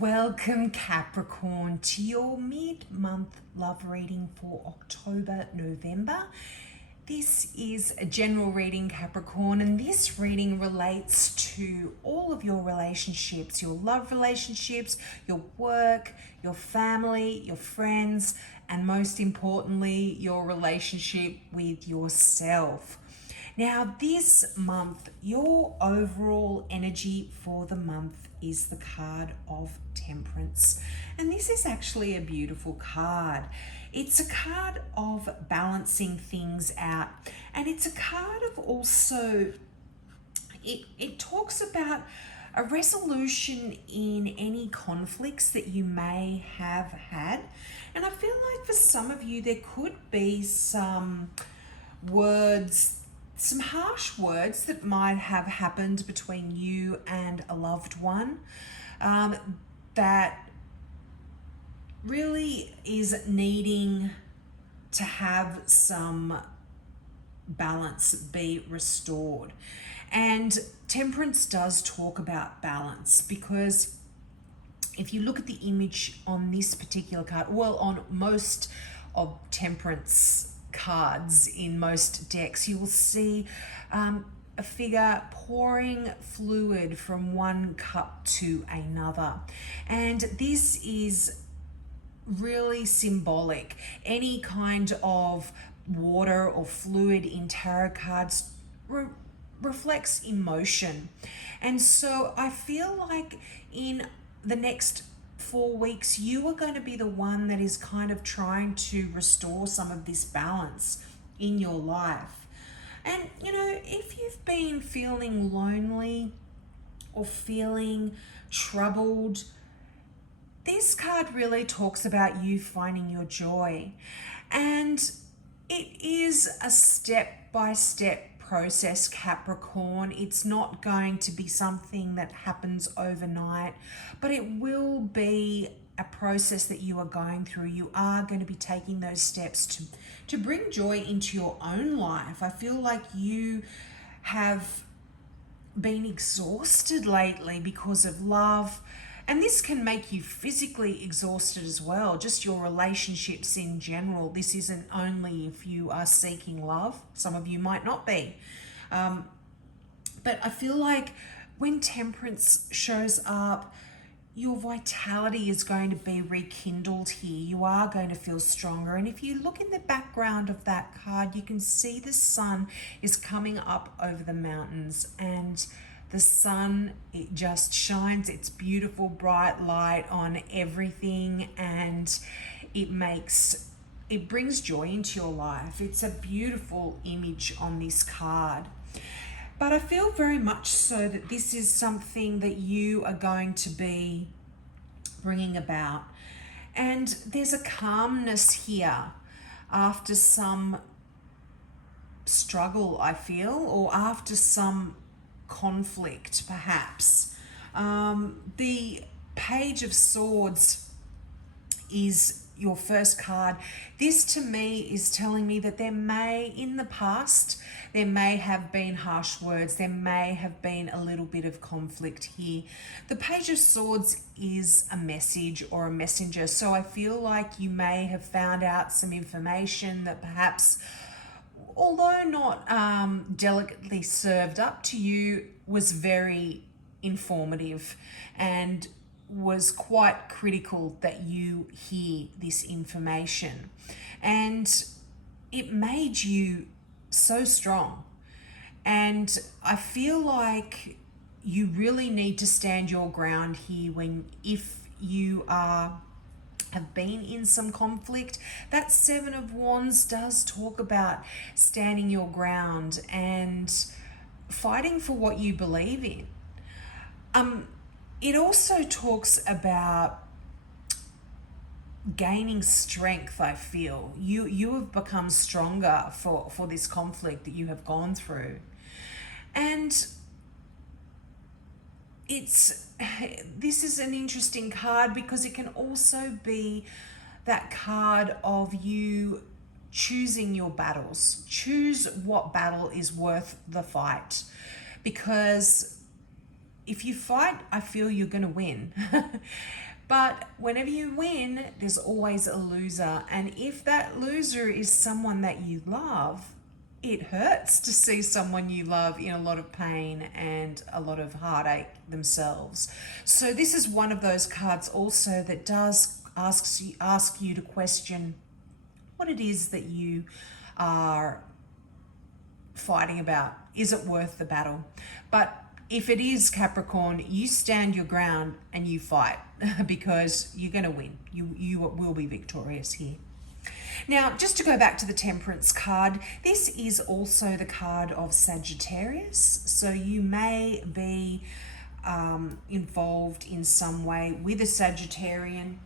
Welcome, Capricorn, to your mid-month love reading for October, November. This is a general reading, Capricorn, and this reading relates to all of your relationships, your love relationships, your work, your family, your friends, and most importantly, your relationship with yourself. Now, this month, your overall energy for the month is the card of Temperance. And this is actually a beautiful card. It's a card of balancing things out. And it's a card of also, it talks about a resolution in any conflicts that you may have had. And I feel like for some of you, there could be some harsh words that might have happened between you and a loved one that really is needing to have some balance be restored. And Temperance does talk about balance, because if you look at the image on this particular card, well, on most of Temperance cards in most decks, you will see a figure pouring fluid from one cup to another. And this is really symbolic. Any kind of water or fluid in tarot cards reflects emotion. And so I feel like in the next 4 weeks, you are going to be the one that is kind of trying to restore some of this balance in your life. And, if you've been feeling lonely or feeling troubled, this card really talks about you finding your joy. And it is a step-by-step process, Capricorn. It's not going to be something that happens overnight, but it will be a process that you are going through. You are going to be taking those steps to bring joy into your own life. I feel like you have been exhausted lately because of love. And this can make you physically exhausted as well, just your relationships in general. This isn't only if you are seeking love. Some of you might not be. But I feel like when Temperance shows up, your vitality is going to be rekindled here. You are going to feel stronger. And if you look in the background of that card, you can see the sun is coming up over the mountains, and the sun, it just shines its beautiful bright light on everything, and it brings joy into your life. It's a beautiful image on this card. But I feel very much so that this is something that you are going to be bringing about. And there's a calmness here after some struggle, I feel, or after some conflict, perhaps. The Page of Swords is your first card. This to me is telling me that in the past, there may have been harsh words. There may have been a little bit of conflict here. The Page of Swords is a message or a messenger. So I feel like you may have found out some information that perhaps, although not delicately served up to you, was very informative and was quite critical that you hear this information. And it made you so strong. And I feel like you really need to stand your ground here if you have been in some conflict. That Seven of Wands does talk about standing your ground and fighting for what you believe in. It also talks about gaining strength, I feel. You have become stronger for this conflict that you have gone through. And this is an interesting card because it can also be that card of you choosing your battles. Choose what battle is worth the fight. Because if you fight, I feel you're going to win. But whenever you win, there's always a loser. And if that loser is someone that you love, it hurts to see someone you love in a lot of pain and a lot of heartache themselves. So this is one of those cards also that does ask you to question what it is that you are fighting about. Is it worth the battle? But if it is, Capricorn, you stand your ground and you fight because you're going to win. You will be victorious here. Now, just to go back to the Temperance card, this is also the card of Sagittarius. So you may be involved in some way with a Sagittarian.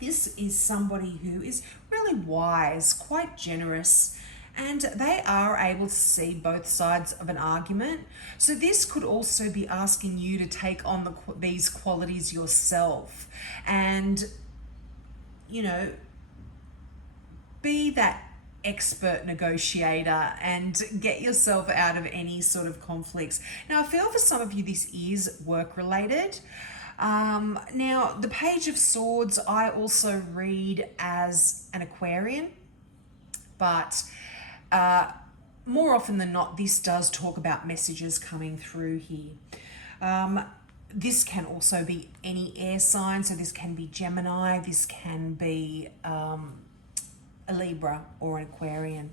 This is somebody who is really wise, quite generous, and they are able to see both sides of an argument. So this could also be asking you to take on these qualities yourself and, you know, be that expert negotiator and get yourself out of any sort of conflicts. Now, I feel for some of you this is work related. Now, the Page of Swords, I also read as an Aquarian, but more often than not, this does talk about messages coming through here. This can also be any air sign, so this can be Gemini, this can be a Libra or an Aquarian.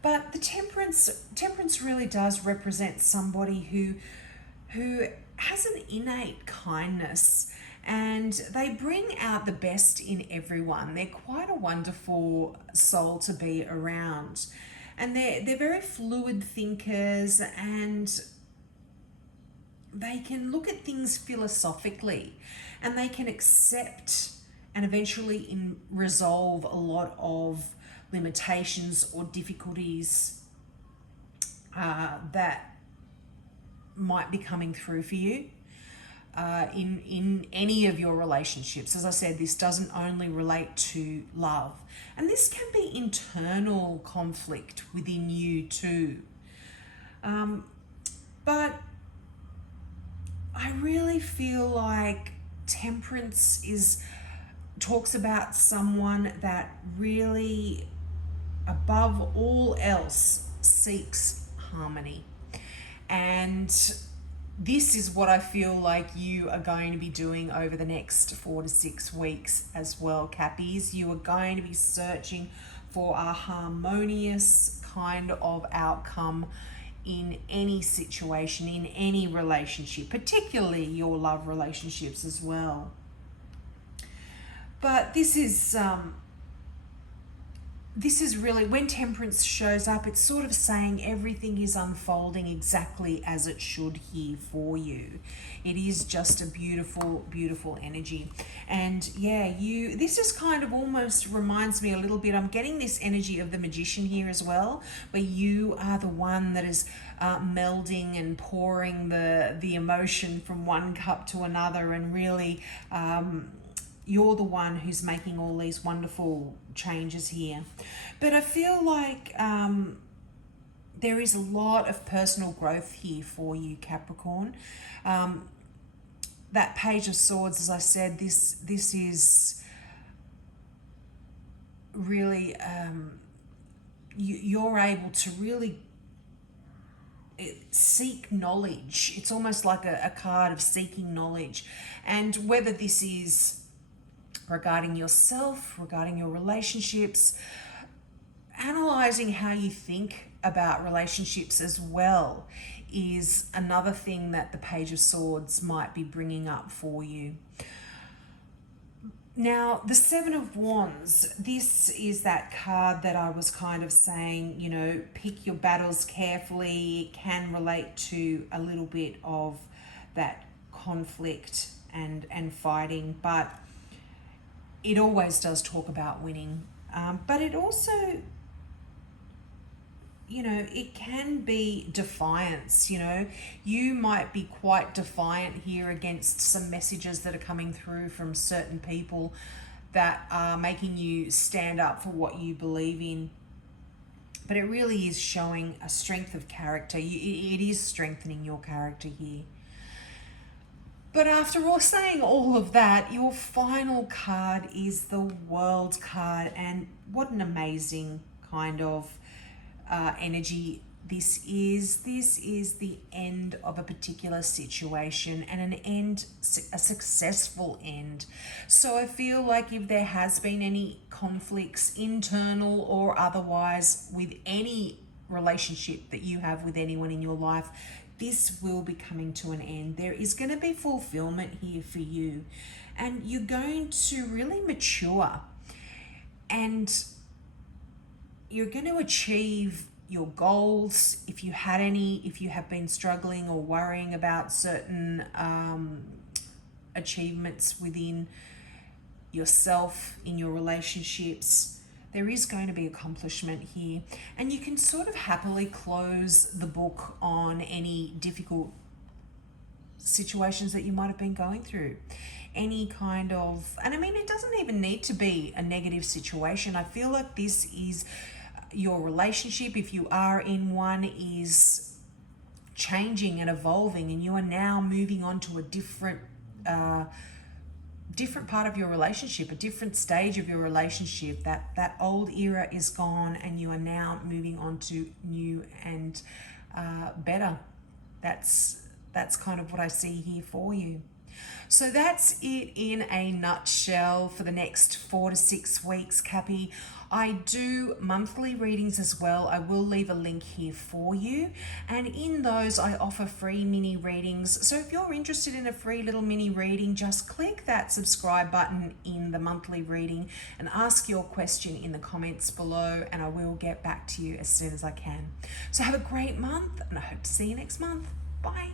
But the Temperance really does represent somebody who has an innate kindness, and they bring out the best in everyone. They're quite a wonderful soul to be around, and they're very fluid thinkers, and they can look at things philosophically, and they can accept and eventually resolve a lot of limitations or difficulties that might be coming through for you in any of your relationships. As I said, this doesn't only relate to love, and this can be internal conflict within you too. But I really feel like Temperance talks about someone that really, above all else, seeks harmony. And this is what I feel like you are going to be doing over the next 4 to 6 weeks as well, Cappies. You are going to be searching for a harmonious kind of outcome in any situation, in any relationship, particularly your love relationships as well. But this is really, when Temperance shows up, it's sort of saying everything is unfolding exactly as it should here for you. It is just a beautiful, beautiful energy. And yeah, this is kind of almost reminds me a little bit, I'm getting this energy of the Magician here as well, where you are the one that is melding and pouring the emotion from one cup to another, and really you're the one who's making all these wonderful changes here. But I feel like there is a lot of personal growth here for you, Capricorn. That Page of Swords, as I said, this is really, you're able to really seek knowledge. It's almost like a card of seeking knowledge. And whether this is regarding yourself, regarding your relationships, analyzing how you think about relationships as well is another thing that the Page of Swords might be bringing up for you. Now, the Seven of Wands, this is that card that I was kind of saying, you know, pick your battles carefully. It can relate to a little bit of that conflict and fighting, but it always does talk about winning. But it also, you know, it can be defiance. You know, you might be quite defiant here against some messages that are coming through from certain people that are making you stand up for what you believe in. But it really is showing a strength of character. It is strengthening your character here. But after all saying all of that, your final card is the World card, and what an amazing kind of energy this is. This is the end of a particular situation, and an end, a successful end. So I feel like if there has been any conflicts, internal or otherwise, with any relationship that you have with anyone in your life, this will be coming to an end. There is going to be fulfillment here for you, and you're going to really mature, and you're going to achieve your goals if you had any, if you have been struggling or worrying about certain achievements within yourself in your relationships. There is going to be accomplishment here, and you can sort of happily close the book on any difficult situations that you might have been going through. Any kind of, and I mean, it doesn't even need to be a negative situation. I feel like this is your relationship, if you are in one, is changing and evolving, and you are now moving on to a different part of your relationship, a different stage of your relationship. That old era is gone, and you are now moving on to new and better. That's kind of what I see here for you. So that's it in a nutshell for the next 4 to 6 weeks, Cappy. I do monthly readings as well. I will leave a link here for you. And in those, I offer free mini readings. So if you're interested in a free little mini reading, just click that subscribe button in the monthly reading and ask your question in the comments below, and I will get back to you as soon as I can. So have a great month, and I hope to see you next month. Bye.